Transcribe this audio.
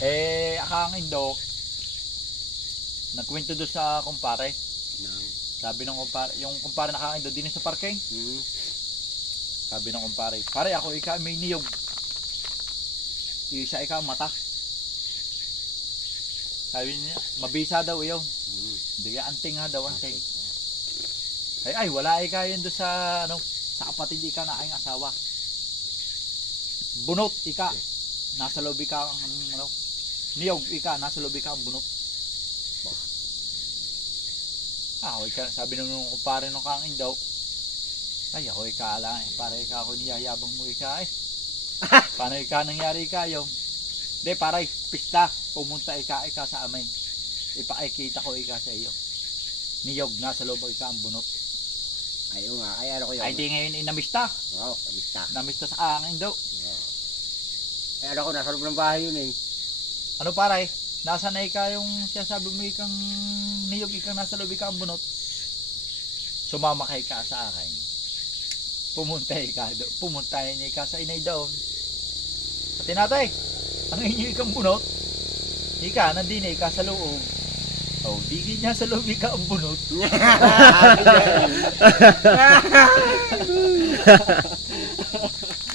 Eh, akang indo, nagkwento doon sa kumpare. Nang. Sabi ng kumpare, yung kumpare nakakaindo din sa parking. Hmm. Sabi ng kumpare, pare ako ikaw may niyog. Isa ikaw mata. Sabi niya, mabisa daw yun. Hmm. Hindi ka anting nga daw anting. Ay, ay, wala ikaw yun doon sa, ano, sa kapatid ika na aking asawa. Bunot ika. Nasa loob ika ang, ano, niyog ika, nasa loob ika ang bunot. Ah, ika, sabi nung nung kumpare nung kang daw, ay, ako ika lang, eh, para ika ako niyayabang mo ika eh. Paano ika nangyari ika yung? Hindi, para pista, pumunta ika ika sa amin. Ipakikita ko ika sa iyo. Niyog na sa loob ika ang bunot. Ay, oo nga. Ay, ano ko yun? Ay, di ngayon inamista. Oo, kamista. Namista sa angin daw. Oo. Ay, ano ko, nasa loob ng bahay yun eh. Ano pare? Nasa na ika yung sinasabi mo ikang niyog ikang nasa loob ika ang bunot. Sumama kay ka sa akin. Pumunta ika do. Pumunta niya ika sa inay doon. Pati natay, ang inyo ikang bunot. Ika, nandini ika sa loob. Oh, di niya sa loob ika ang bunot.